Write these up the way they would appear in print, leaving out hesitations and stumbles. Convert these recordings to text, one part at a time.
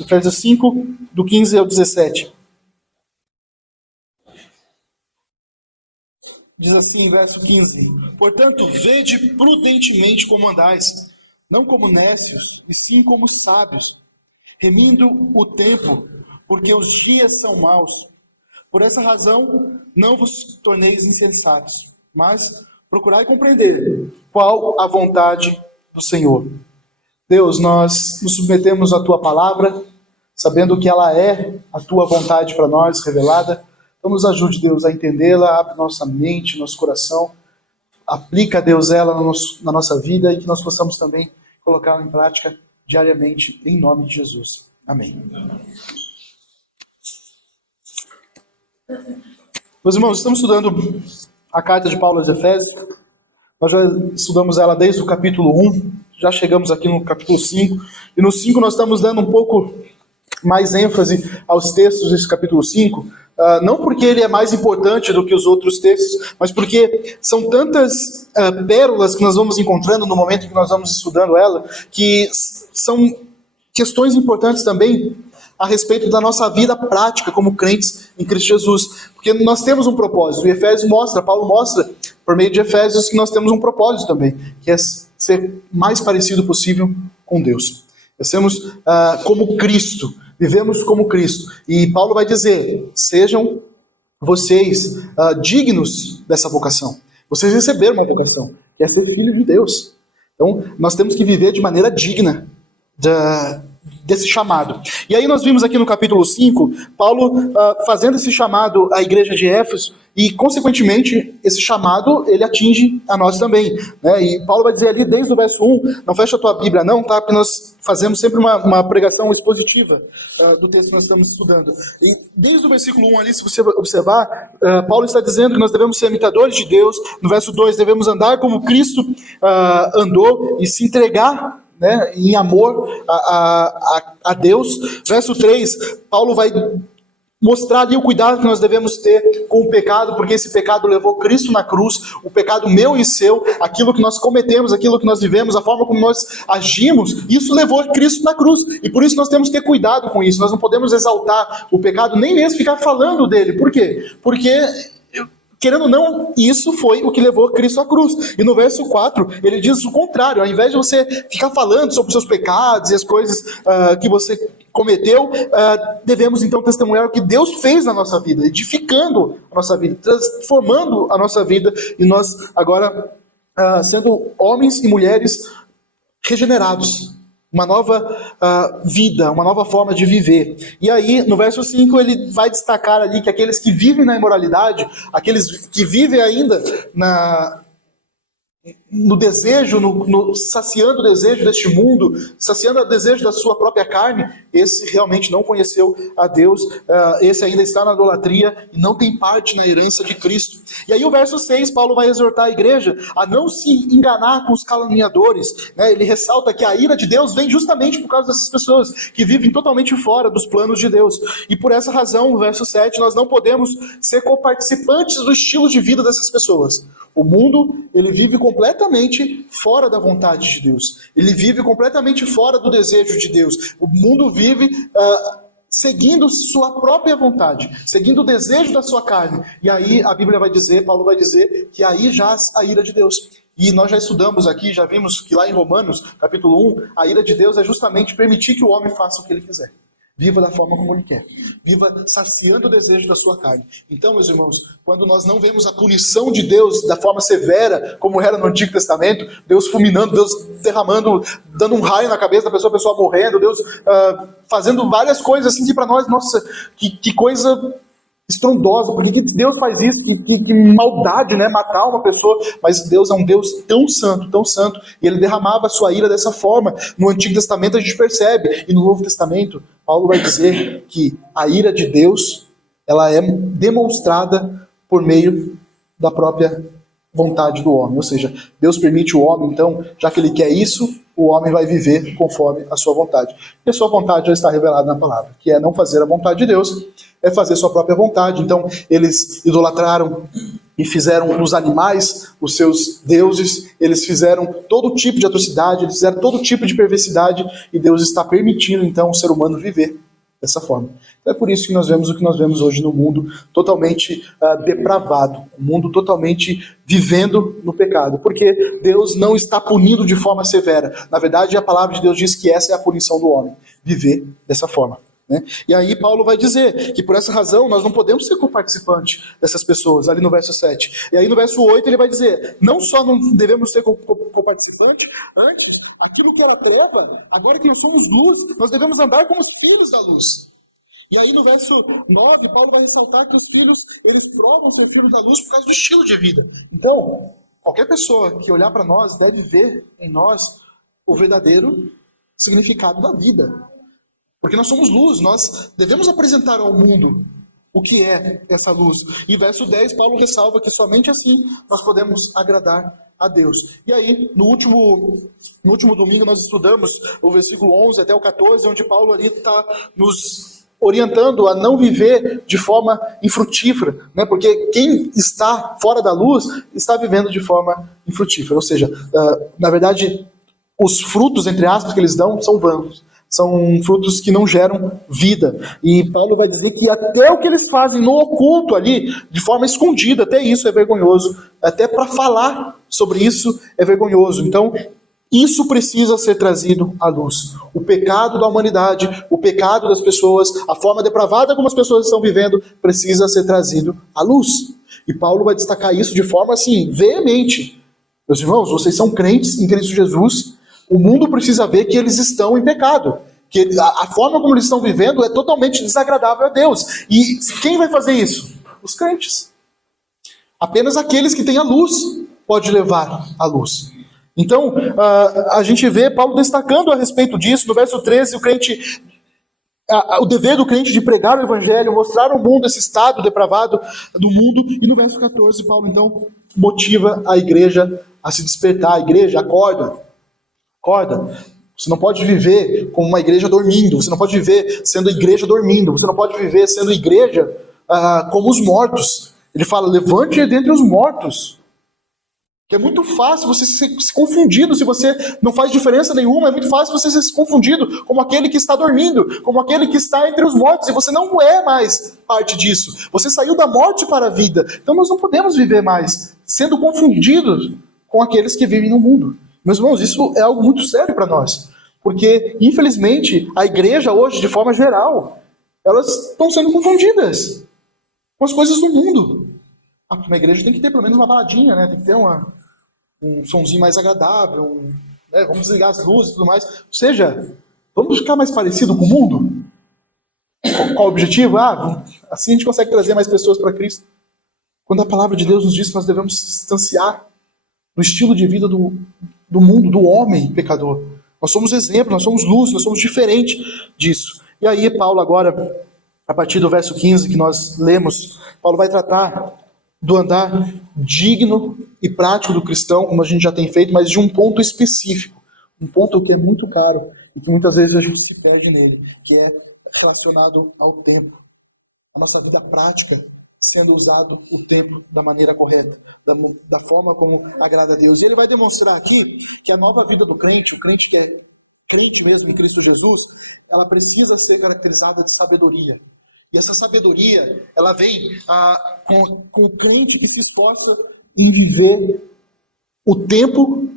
Efésios 5, do 15 ao 17. Diz assim, verso 15: Portanto, vede prudentemente como andais, não como nécios, e sim como sábios, remindo o tempo, porque os dias são maus. Por essa razão, não vos torneis insensatos, mas procurai compreender qual a vontade do Senhor. Deus, nós nos submetemos à Tua palavra, sabendo que ela é a Tua vontade para nós, revelada. Então nos ajude, Deus, a entendê-la, abre nossa mente, nosso coração, aplica, Deus, ela na nossa vida e que nós possamos também colocá-la em prática diariamente, em nome de Jesus. Amém. Meus irmãos, estamos estudando a carta de Paulo aos Efésios. Nós já estudamos ela desde o capítulo 1, já chegamos aqui no capítulo 5, e no 5 nós estamos dando um pouco mais ênfase aos textos desse capítulo 5, não porque ele é mais importante do que os outros textos, mas porque são tantas pérolas que nós vamos encontrando no momento em que nós vamos estudando ela, que são questões importantes também a respeito da nossa vida prática como crentes em Cristo Jesus. Porque nós temos um propósito, e Efésios mostra, Paulo mostra, por meio de Efésios, que nós temos um propósito também, que é ser mais parecido possível com Deus. Nós somos como Cristo, vivemos como Cristo. E Paulo vai dizer, sejam vocês dignos dessa vocação. Vocês receberam uma vocação, que é ser filho de Deus. Então, nós temos que viver de maneira digna desse chamado. E aí nós vimos aqui no capítulo 5, Paulo fazendo esse chamado à igreja de Éfeso, e consequentemente esse chamado ele atinge a nós também, né? E Paulo vai dizer ali desde o verso 1, não fecha a tua Bíblia não, tá? Porque nós fazemos sempre uma pregação expositiva do texto que nós estamos estudando. E desde o versículo 1 ali, se você observar, Paulo está dizendo que nós devemos ser imitadores de Deus. No verso 2, devemos andar como Cristo andou e se entregar, né, em amor a Deus. Verso 3, Paulo vai mostrar ali o cuidado que nós devemos ter com o pecado, porque esse pecado levou Cristo na cruz, o pecado meu e seu, aquilo que nós cometemos, aquilo que nós vivemos, a forma como nós agimos, isso levou Cristo na cruz, e por isso nós temos que ter cuidado com isso. Nós não podemos exaltar o pecado, nem mesmo ficar falando dele. Por quê? Porque, querendo ou não, isso foi o que levou Cristo à cruz. E no verso 4, ele diz o contrário. Ao invés de você ficar falando sobre os seus pecados e as coisas que você cometeu, devemos então testemunhar o que Deus fez na nossa vida, edificando a nossa vida, transformando a nossa vida, e nós agora sendo homens e mulheres regenerados. Uma nova vida, uma nova forma de viver. E aí, no verso 5, ele vai destacar ali que aqueles que vivem na imoralidade, aqueles que vivem ainda no desejo, saciando o desejo deste mundo, saciando o desejo da sua própria carne, esse realmente não conheceu a Deus, esse ainda está na idolatria e não tem parte na herança de Cristo. E aí o verso 6, Paulo vai exortar a igreja a não se enganar com os caluniadores, né? Ele ressalta que a ira de Deus vem justamente por causa dessas pessoas que vivem totalmente fora dos planos de Deus. E por essa razão, no verso 7, nós não podemos ser coparticipantes do estilo de vida dessas pessoas. O mundo, ele vive completamente fora da vontade de Deus. Ele vive completamente fora do desejo de Deus. O mundo vive seguindo sua própria vontade, seguindo o desejo da sua carne. E aí a Bíblia vai dizer, Paulo vai dizer, que aí jaz a ira de Deus. E nós já estudamos aqui, já vimos que lá em Romanos, capítulo 1, a ira de Deus é justamente permitir que o homem faça o que ele quiser. Viva da forma como ele quer. Viva saciando o desejo da sua carne. Então, meus irmãos, quando nós não vemos a punição de Deus da forma severa, como era no Antigo Testamento, Deus fulminando, Deus derramando, dando um raio na cabeça da pessoa, a pessoa morrendo, Deus fazendo várias coisas assim que para nós, nossa, que coisa estrondosa, por que Deus faz isso? Que maldade, né? Matar uma pessoa. Mas Deus é um Deus tão santo, e ele derramava a sua ira dessa forma. No Antigo Testamento a gente percebe, e no Novo Testamento Paulo vai dizer que a ira de Deus, ela é demonstrada por meio da própria vontade do homem. Ou seja, Deus permite o homem, então, já que ele quer isso, o homem vai viver conforme a sua vontade. E a sua vontade já está revelada na palavra, que é não fazer a vontade de Deus, é fazer sua própria vontade. Então, eles idolatraram e fizeram os animais os seus deuses, eles fizeram todo tipo de atrocidade, eles fizeram todo tipo de perversidade, e Deus está permitindo então o ser humano viver dessa forma. Então é por isso que nós vemos o que nós vemos hoje no mundo totalmente depravado, um mundo totalmente vivendo no pecado, porque Deus não está punindo de forma severa. Na verdade, a palavra de Deus diz que essa é a punição do homem, viver dessa forma. Né? E aí Paulo vai dizer que por essa razão nós não podemos ser coparticipantes dessas pessoas, ali no verso 7. E aí no verso 8 ele vai dizer, não só não devemos ser coparticipantes, antes, aquilo que era treva, agora que nós somos luz, nós devemos andar como os filhos da luz. E aí no verso 9, Paulo vai ressaltar que os filhos, eles provam ser filhos da luz por causa do estilo de vida. Então, qualquer pessoa que olhar para nós deve ver em nós o verdadeiro significado da vida. Porque nós somos luz, nós devemos apresentar ao mundo o que é essa luz. E verso 10, Paulo ressalva que somente assim nós podemos agradar a Deus. E aí, no último domingo, nós estudamos o versículo 11 até o 14, onde Paulo ali está nos orientando a não viver de forma infrutífera, né? Porque quem está fora da luz está vivendo de forma infrutífera. Ou seja, na verdade, os frutos, entre aspas, que eles dão são vãos. São frutos que não geram vida. E Paulo vai dizer que até o que eles fazem no oculto ali, de forma escondida, até isso é vergonhoso. Até para falar sobre isso é vergonhoso. Então, isso precisa ser trazido à luz. O pecado da humanidade, o pecado das pessoas, a forma depravada como as pessoas estão vivendo, precisa ser trazido à luz. E Paulo vai destacar isso de forma assim, veemente. Meus irmãos, vocês são crentes em Cristo Jesus. O mundo precisa ver que eles estão em pecado. Que a forma como eles estão vivendo é totalmente desagradável a Deus. E quem vai fazer isso? Os crentes. Apenas aqueles que têm a luz pode levar a luz. Então, a gente vê Paulo destacando a respeito disso. No verso 13, o dever do crente de pregar o evangelho, mostrar ao mundo esse estado depravado do mundo. E no verso 14, Paulo então motiva a igreja a se despertar. A igreja, acorda. Você não pode viver como uma igreja dormindo. Você não pode viver sendo igreja dormindo. Você não pode viver sendo igreja como os mortos. Ele fala, levante dentre os mortos. Que é muito fácil você ser confundido se você não faz diferença nenhuma. É muito fácil você ser confundido como aquele que está dormindo, como aquele que está entre os mortos. E você não é mais parte disso. Você saiu da morte para a vida. Então nós não podemos viver mais sendo confundidos com aqueles que vivem no mundo. Meus irmãos, isso é algo muito sério para nós. Porque, infelizmente, a igreja hoje, de forma geral, elas estão sendo confundidas com as coisas do mundo. Uma igreja tem que ter pelo menos uma baladinha, né? Tem que ter um sonzinho mais agradável, né? Vamos desligar as luzes e tudo mais. Ou seja, vamos ficar mais parecido com o mundo? Qual o objetivo? Assim a gente consegue trazer mais pessoas para Cristo. Quando a palavra de Deus nos diz que nós devemos se distanciar do estilo de vida do mundo, do homem pecador. Nós somos exemplo, nós somos luz, nós somos diferentes disso. E aí Paulo agora, a partir do verso 15 que nós lemos, Paulo vai tratar do andar digno e prático do cristão, como a gente já tem feito, mas de um ponto específico. Um ponto que é muito caro e que muitas vezes a gente se perde nele, que é relacionado ao tempo. A nossa vida prática, sendo usado o tempo da maneira correta, da forma como agrada a Deus. E ele vai demonstrar aqui que a nova vida do crente, o crente que é crente mesmo em Cristo Jesus, ela precisa ser caracterizada de sabedoria. E essa sabedoria, ela vem com o crente que se esforça em viver o tempo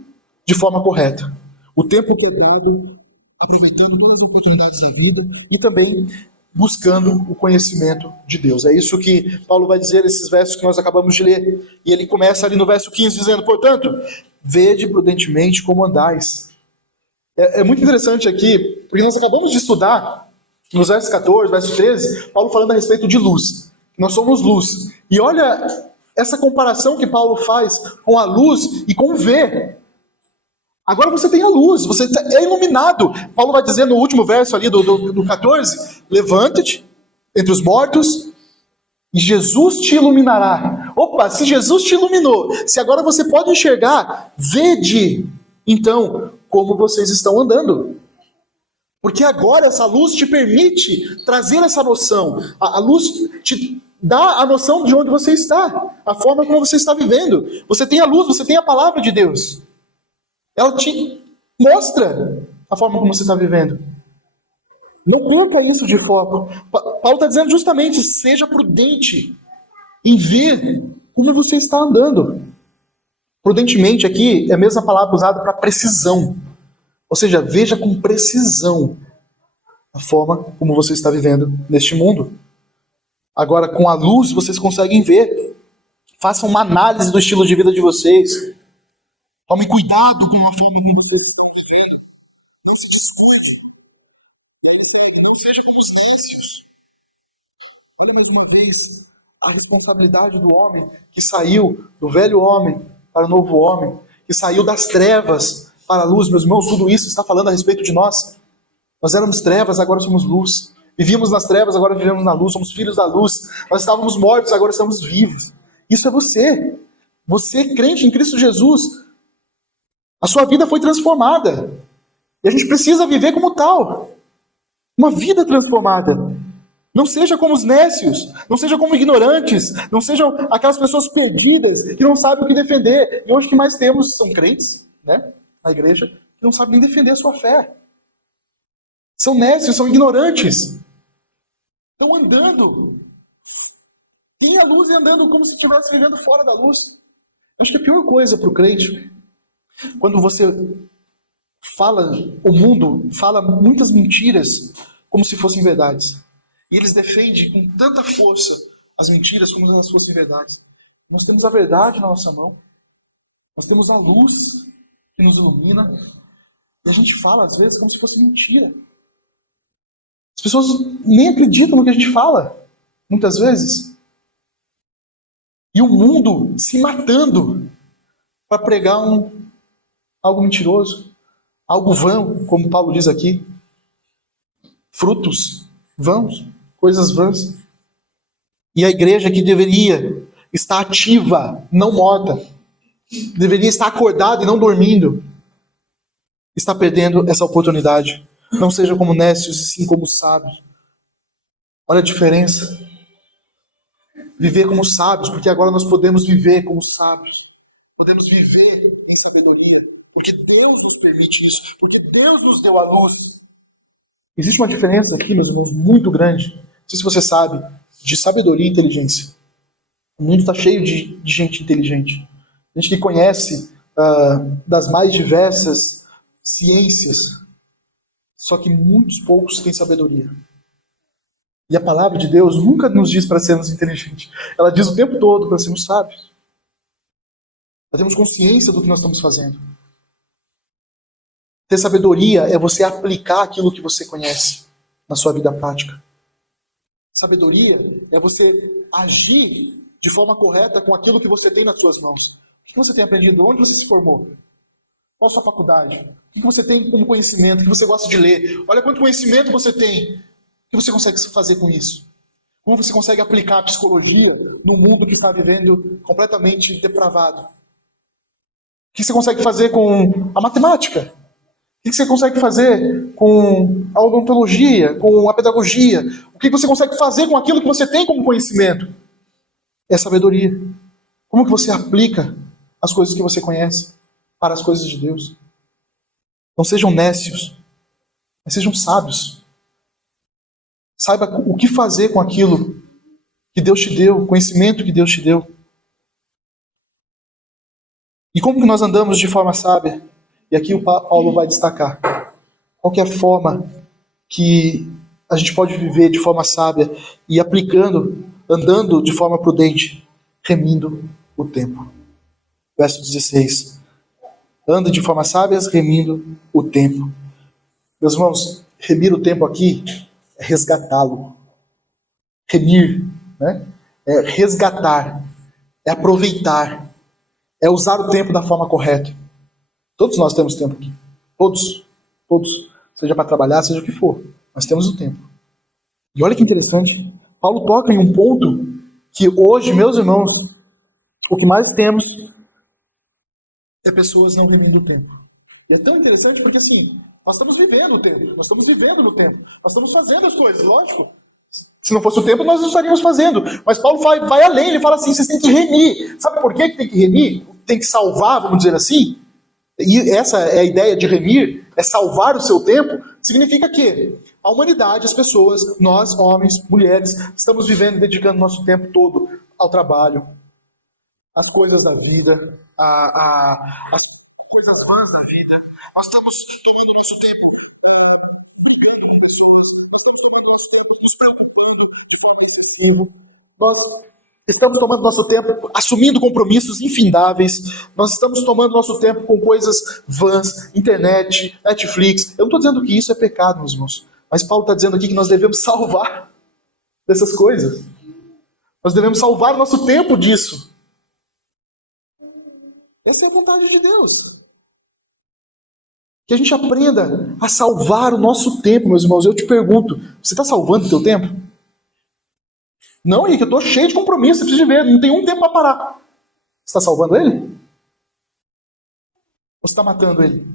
de forma correta. O tempo que é dado, aproveitando todas as oportunidades da vida e também buscando o conhecimento de Deus. É isso que Paulo vai dizer nesses versos que nós acabamos de ler. E ele começa ali no verso 15 dizendo, portanto, vede prudentemente como andais. É muito interessante aqui, porque nós acabamos de estudar, nos versos 14, verso 13, Paulo falando a respeito de luz. Nós somos luz. E olha essa comparação que Paulo faz com a luz e com o ver. Agora você tem a luz, você é iluminado. Paulo vai dizer no último verso ali do 14, levanta-te entre os mortos e Jesus te iluminará. Opa, se Jesus te iluminou, se agora você pode enxergar, vede então como vocês estão andando. Porque agora essa luz te permite trazer essa noção. A luz te dá a noção de onde você está, a forma como você está vivendo. Você tem a luz, você tem a palavra de Deus. Ela te mostra a forma como você está vivendo. Não perca isso de foco. Paulo está dizendo justamente, seja prudente em ver como você está andando. Prudentemente aqui é a mesma palavra usada para precisão. Ou seja, veja com precisão a forma como você está vivendo neste mundo. Agora, com a luz, vocês conseguem ver. Façam uma análise do estilo de vida de vocês. Tomem cuidado com a forma como vocês vivem. Faça descanso. Não seja como os nécios. Olha mais uma vez a responsabilidade do homem que saiu do velho homem para o novo homem, que saiu das trevas para a luz. Meus irmãos, tudo isso está falando a respeito de nós. Nós éramos trevas, agora somos luz. Vivíamos nas trevas, agora vivemos na luz. Somos filhos da luz. Nós estávamos mortos, agora estamos vivos. Isso é você. Você, crente em Cristo Jesus, a sua vida foi transformada. E a gente precisa viver como tal. Uma vida transformada. Não seja como os nécios, não seja como ignorantes, não sejam aquelas pessoas perdidas que não sabem o que defender. E hoje o que mais temos são crentes, né, na igreja, que não sabem nem defender a sua fé. São nécios, são ignorantes. Estão andando. Tem a luz e andando como se estivesse vivendo fora da luz. Acho que a pior coisa para o crente, quando você fala, o mundo fala muitas mentiras como se fossem verdades. E eles defendem com tanta força as mentiras como se elas fossem verdades. Nós temos a verdade na nossa mão. Nós temos a luz que nos ilumina. E a gente fala, às vezes, como se fosse mentira. As pessoas nem acreditam no que a gente fala, muitas vezes. E o mundo se matando para pregar algo mentiroso, algo vão, como Paulo diz aqui. Frutos vãos, coisas vãs. E a igreja que deveria estar ativa, não morta, deveria estar acordada e não dormindo, está perdendo essa oportunidade. Não seja como nécios, e sim como sábios. Olha a diferença. Viver como sábios, porque agora nós podemos viver como sábios. Podemos viver em sabedoria, porque Deus nos permite isso, porque Deus nos deu a luz. Existe uma diferença aqui, meus irmãos, muito grande. Não sei se você sabe, de sabedoria e inteligência. O mundo está cheio de gente inteligente. Gente que conhece das mais diversas ciências. Só que muitos poucos têm sabedoria. E a palavra de Deus nunca nos diz para sermos inteligentes. Ela diz o tempo todo para sermos sábios. Para termos consciência do que nós estamos fazendo. Ter sabedoria é você aplicar aquilo que você conhece na sua vida prática. Sabedoria é você agir de forma correta com aquilo que você tem nas suas mãos. O que você tem aprendido? Onde você se formou? Qual a sua faculdade? O que você tem como conhecimento? O que você gosta de ler? Olha quanto conhecimento você tem. O que você consegue fazer com isso? Como você consegue aplicar a psicologia no mundo que está vivendo completamente depravado? O que você consegue fazer com a matemática? O que você consegue fazer com a odontologia, com a pedagogia? O que você consegue fazer com aquilo que você tem como conhecimento? É sabedoria. Como que você aplica as coisas que você conhece para as coisas de Deus? Não sejam nécios, mas sejam sábios. Saiba o que fazer com aquilo que Deus te deu, o conhecimento que Deus te deu. E como que nós andamos de forma sábia? E aqui o Paulo vai destacar. Qual que é a forma que a gente pode viver de forma sábia e aplicando, andando de forma prudente, remindo o tempo. Verso 16. Anda de forma sábia, remindo o tempo. Meus irmãos, remir o tempo aqui é resgatá-lo. Remir, né? É resgatar, é aproveitar, é usar o tempo da forma correta. Todos nós temos tempo aqui. Todos. Seja para trabalhar, seja o que for. Nós temos o tempo. E olha que interessante. Paulo toca em um ponto que hoje, meus irmãos, o que mais temos é pessoas não remindo o tempo. E é tão interessante porque, assim, nós estamos vivendo o tempo. Nós estamos vivendo no tempo. Nós estamos fazendo as coisas, lógico. Se não fosse o tempo, nós não estaríamos fazendo. Mas Paulo vai além, ele fala assim, vocês têm que remir. Sabe por que tem que remir? Tem que salvar, vamos dizer assim? E essa é a ideia de remir, é salvar o seu tempo. Significa que a humanidade, as pessoas, nós, homens, mulheres, estamos vivendo, dedicando nosso tempo todo ao trabalho, às coisas da vida, às coisas da vida. Nós estamos tomando nosso tempo de pessoas, nos preocupando de forma. Nós estamos tomando nosso tempo assumindo compromissos infindáveis. Nós estamos tomando nosso tempo com coisas vãs, internet, Netflix. Eu não estou dizendo que isso é pecado, meus irmãos. Mas Paulo está dizendo aqui que nós devemos salvar dessas coisas. Nós devemos salvar o nosso tempo disso. Essa é a vontade de Deus. Que a gente aprenda a salvar o nosso tempo, meus irmãos. Eu te pergunto, você está salvando o teu tempo? Não, Henrique, eu estou cheio de compromisso, você precisa de ver, não tem um tempo para parar. Você está salvando ele? Ou você está matando ele?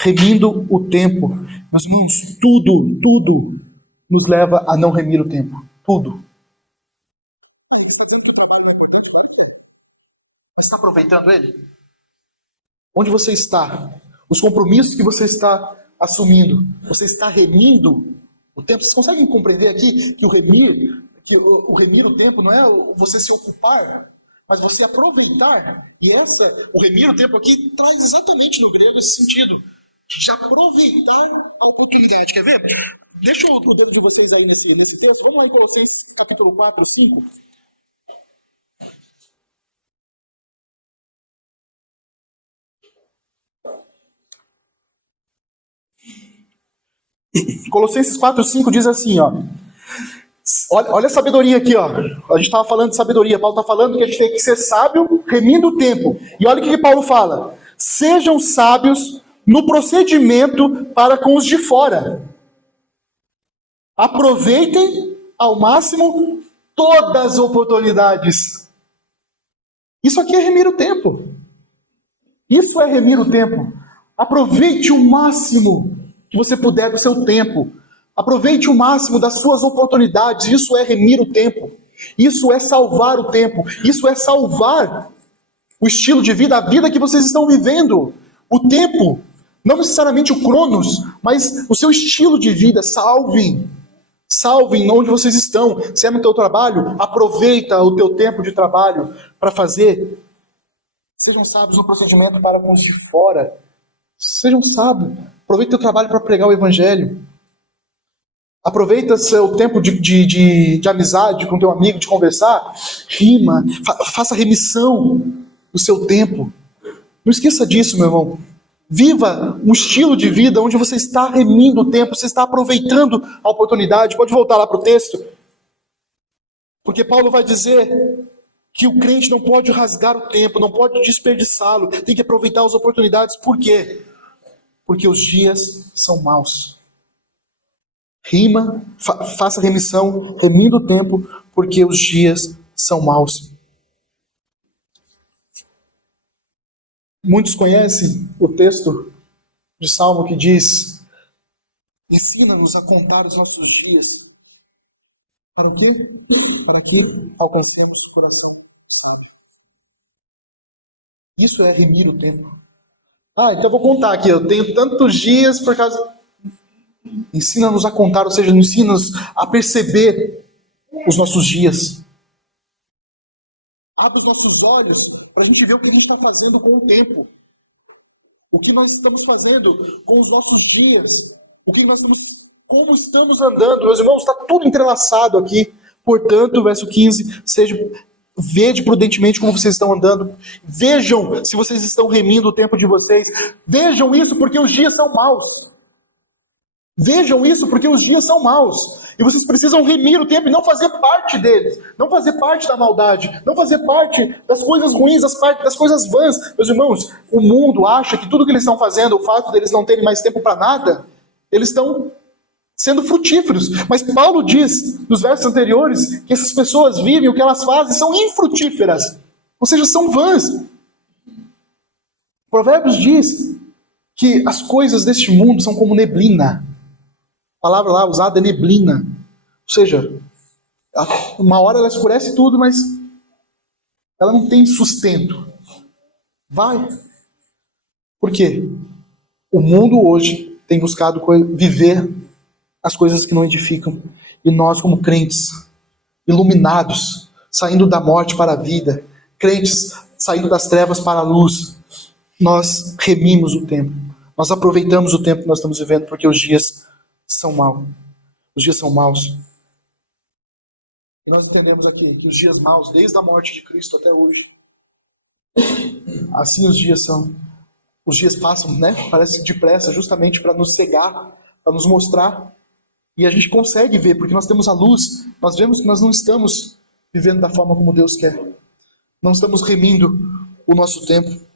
Remindo o tempo. Meus irmãos, tudo nos leva a não remir o tempo. Tudo. Você está aproveitando ele? Onde você está? Os compromissos que você está assumindo, você está remindo o tempo? Vocês conseguem compreender aqui que o remir o tempo não é você se ocupar, mas você aproveitar. E o remir o tempo aqui traz exatamente no grego esse sentido, de aproveitar a oportunidade. Quer ver? Deixa o dedo de vocês aí nesse texto. Vamos lá em Colossenses capítulo 4, 5. Colossenses 4, 5 diz assim, ó. Olha a sabedoria aqui, ó. A gente estava falando de sabedoria. Paulo está falando que a gente tem que ser sábio, remindo o tempo. E olha o que Paulo fala. Sejam sábios no procedimento para com os de fora. Aproveitem ao máximo todas as oportunidades. Isso aqui é remir o tempo. Isso é remir o tempo. Aproveite o máximo que você puder do seu tempo. Aproveite o máximo das suas oportunidades. Isso é remir o tempo. Isso é salvar o tempo. Isso é salvar o estilo de vida, a vida que vocês estão vivendo. O tempo, não necessariamente o cronos, mas o seu estilo de vida. Salvem onde vocês estão. Se é no teu trabalho, aproveita o teu tempo de trabalho para fazer. Sejam sábios no procedimento para com os de fora. Sejam sábios. Aproveita o teu trabalho para pregar o evangelho. Aproveita seu tempo de amizade com teu amigo, de conversar. Rima, faça remissão do seu tempo. Não esqueça disso, meu irmão. Viva um estilo de vida onde você está remindo o tempo, você está aproveitando a oportunidade. Pode voltar lá para o texto. Porque Paulo vai dizer que o crente não pode rasgar o tempo, não pode desperdiçá-lo, tem que aproveitar as oportunidades. Por quê? Porque os dias são maus. Rima, faça remissão, remindo o tempo, porque os dias são maus. Muitos conhecem o texto de Salmo que diz: ensina-nos a contar os nossos dias. Para quê? Para que alcancemos o coração sábio. Isso é remir o tempo. Então eu vou contar aqui. Eu tenho tantos dias por causa... Ensina-nos a contar, ou seja, ensina-nos a perceber os nossos dias. Abre os nossos olhos para a gente ver o que a gente está fazendo com o tempo. O que nós estamos fazendo com os nossos dias. Como estamos andando. Meus irmãos, está tudo entrelaçado aqui. Portanto, verso 15, vede prudentemente como vocês estão andando. Vejam se vocês estão remindo o tempo de vocês. Vejam isso porque os dias são maus. Vejam isso porque os dias são maus. E vocês precisam remir o tempo e não fazer parte deles. Não fazer parte da maldade. Não fazer parte das coisas ruins, das coisas vãs. Meus irmãos, o mundo acha que tudo que eles estão fazendo, o fato deles não terem mais tempo para nada, eles estão sendo frutíferos. Mas Paulo diz, nos versos anteriores, que essas pessoas vivem, o que elas fazem são infrutíferas. Ou seja, são vãs. Provérbios diz que as coisas deste mundo são como neblina. A palavra lá usada é neblina. Ou seja, uma hora ela escurece tudo, mas ela não tem sustento. Vai. Por quê? O mundo hoje tem buscado viver as coisas que não edificam. E nós, como crentes, iluminados, saindo da morte para a vida, crentes saindo das trevas para a luz, nós remimos o tempo. Nós aproveitamos o tempo que nós estamos vivendo, porque os dias são maus. Os dias são maus. E nós entendemos aqui que os dias maus, desde a morte de Cristo até hoje, assim os dias são. Os dias passam, né? Parece depressa, justamente para nos cegar, para nos mostrar. E a gente consegue ver, porque nós temos a luz, nós vemos que nós não estamos vivendo da forma como Deus quer. Não estamos remindo o nosso tempo.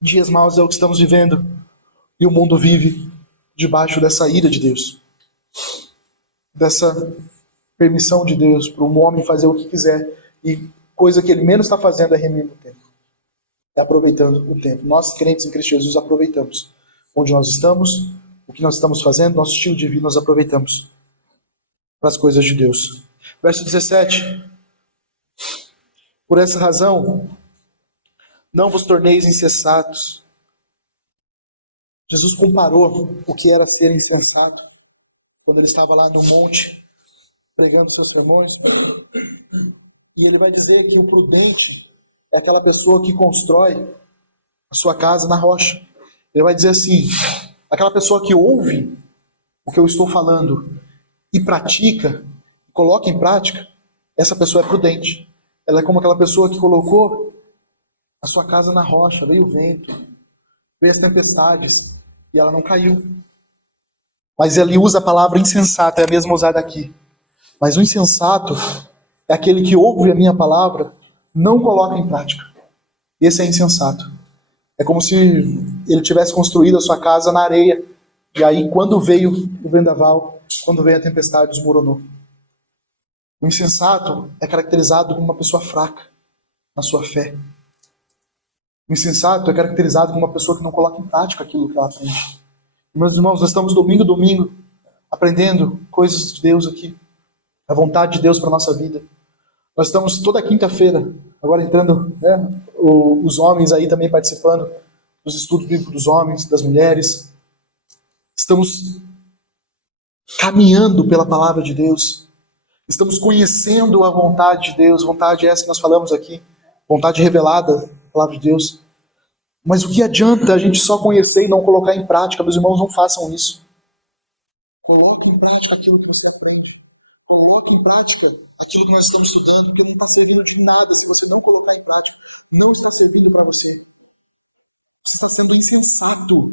Dias maus é o que estamos vivendo. E o mundo vive debaixo dessa ira de Deus. Dessa permissão de Deus para um homem fazer o que quiser. E coisa que ele menos está fazendo é remindo o tempo. É aproveitando o tempo. Nós, crentes em Cristo Jesus, aproveitamos. Onde nós estamos, o que nós estamos fazendo, nosso estilo de vida, nós aproveitamos para as coisas de Deus. Verso 17. Por essa razão, não vos torneis insensatos. Jesus comparou o que era ser insensato quando ele estava lá no monte pregando seus sermões. E ele vai dizer que o prudente é aquela pessoa que constrói a sua casa na rocha. Ele vai dizer assim, aquela pessoa que ouve o que eu estou falando e pratica, coloca em prática, essa pessoa é prudente. Ela é como aquela pessoa que colocou a sua casa na rocha, veio o vento, veio as tempestades, e ela não caiu. Mas ele usa a palavra insensato, é a mesma usada aqui. Mas o insensato é aquele que ouve a minha palavra, não coloca em prática. Esse é insensato. É como se ele tivesse construído a sua casa na areia, e aí quando veio o vendaval, quando veio a tempestade, desmoronou. O insensato é caracterizado como uma pessoa fraca na sua fé. O insensato é caracterizado como uma pessoa que não coloca em prática aquilo que ela aprende. Meus irmãos, nós estamos domingo aprendendo coisas de Deus aqui. A vontade de Deus para a nossa vida. Nós estamos toda quinta-feira, agora entrando, né, os homens aí também participando dos estudos bíblicos dos homens, das mulheres. Estamos caminhando pela palavra de Deus. Estamos conhecendo a vontade de Deus, vontade essa que nós falamos aqui, vontade revelada da palavra de Deus. Mas o que adianta a gente só conhecer e não colocar em prática? Meus irmãos, não façam isso. Coloque em prática aquilo que você aprende. Coloque em prática aquilo que nós estamos estudando, porque não está servindo de nada se você não colocar em prática. Não está servindo para você. Você está sendo insensato.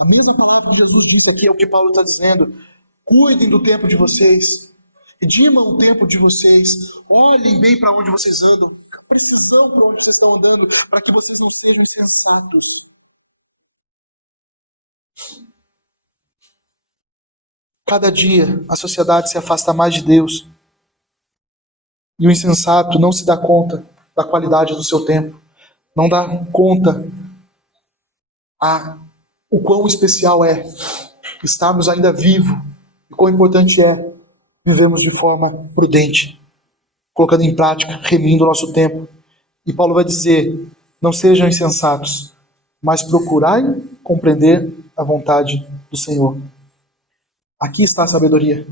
A mesma palavra que Jesus disse aqui é o que Paulo está dizendo. Cuidem do tempo de vocês. Redimam o tempo de vocês. Olhem bem para onde vocês andam. Precisam para onde vocês estão andando, para que vocês não sejam insensatos. Cada dia a sociedade se afasta mais de Deus. E o insensato não se dá conta da qualidade do seu tempo. Não dá conta o quão especial é estarmos ainda vivos. E quão importante é vivermos de forma prudente. Colocando em prática, remindo o nosso tempo. E Paulo vai dizer, não sejam insensatos, mas procurai compreender a vontade do Senhor. Aqui está a sabedoria.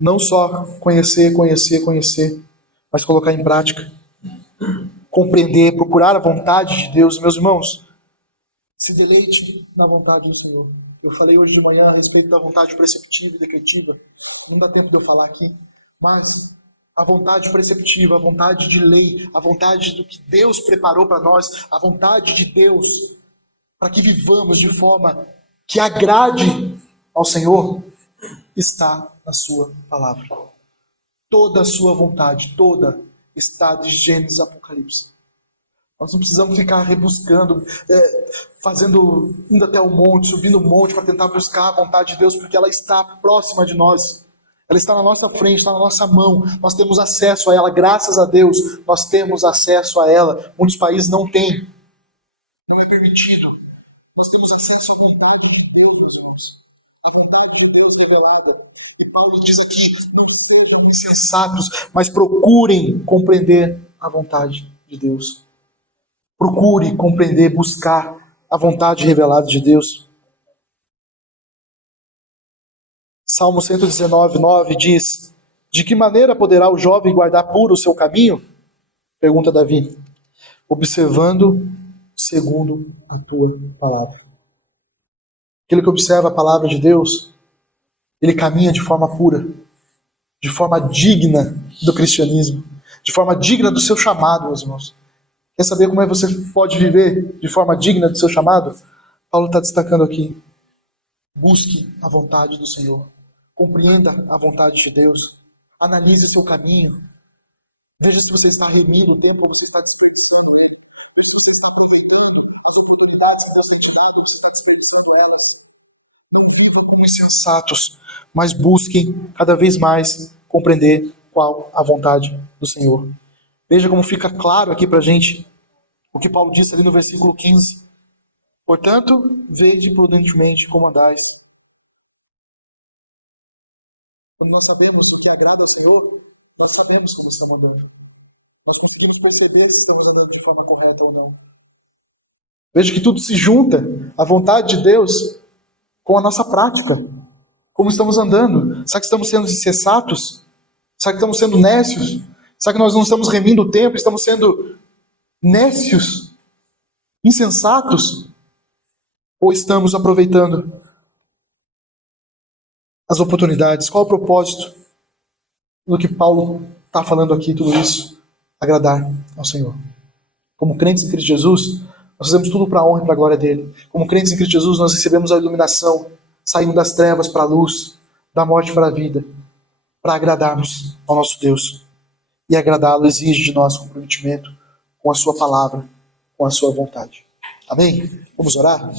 Não só conhecer, mas colocar em prática. Compreender, procurar a vontade de Deus. Meus irmãos, se deleite na vontade do Senhor. Eu falei hoje de manhã a respeito da vontade preceptiva e decretiva. Não dá tempo de eu falar aqui, mas a vontade preceptiva, a vontade de lei, a vontade do que Deus preparou para nós, a vontade de Deus para que vivamos de forma que agrade ao Senhor, está na sua palavra. Toda a sua vontade, toda, está de Gênesis a Apocalipse. Nós não precisamos ficar rebuscando, indo até o monte, subindo o monte para tentar buscar a vontade de Deus, porque ela está próxima de nós. Ela está na nossa frente, está na nossa mão. Nós temos acesso a ela, graças a Deus, nós temos acesso a ela. Muitos países não têm. Não é permitido. Nós temos acesso à vontade de Deus, meus irmãos. A vontade de Deus revelada. E Paulo diz aqui, não sejam insensatos, mas procurem compreender a vontade de Deus. Procure compreender, buscar a vontade revelada de Deus. Salmo 119, 9 diz: de que maneira poderá o jovem guardar puro o seu caminho? Pergunta Davi. Observando segundo a tua palavra. Aquele que observa a palavra de Deus, ele caminha de forma pura, de forma digna do cristianismo, de forma digna do seu chamado, meus irmãos. Quer saber como é que você pode viver de forma digna do seu chamado? Paulo está destacando aqui. Busque a vontade do Senhor. Compreenda a vontade de Deus. Analise seu caminho. Veja se você está remindo o tempo ou você está não fiquem como insensatos, mas busquem cada vez mais compreender qual a vontade do Senhor. Veja como fica claro aqui para a gente o que Paulo disse ali no versículo 15. Portanto, vede prudentemente como andais. Quando nós sabemos o que agrada ao Senhor, nós sabemos como estamos andando. Nós conseguimos perceber se estamos andando de forma correta ou não. Veja que tudo se junta, a vontade de Deus, com a nossa prática. Como estamos andando? Será que estamos sendo insensatos? Será que estamos sendo nécios? Será que nós não estamos remindo o tempo? Estamos sendo nécios? Insensatos? Ou estamos aproveitando as oportunidades? Qual é o propósito do que Paulo está falando aqui, tudo isso? Agradar ao Senhor. Como crentes em Cristo Jesus, nós fazemos tudo para a honra e para a glória dele. Como crentes em Cristo Jesus, nós recebemos a iluminação, saindo das trevas para a luz, da morte para a vida, para agradarmos ao nosso Deus. E agradá-lo exige de nós comprometimento com a sua palavra, com a sua vontade. Amém? Vamos orar?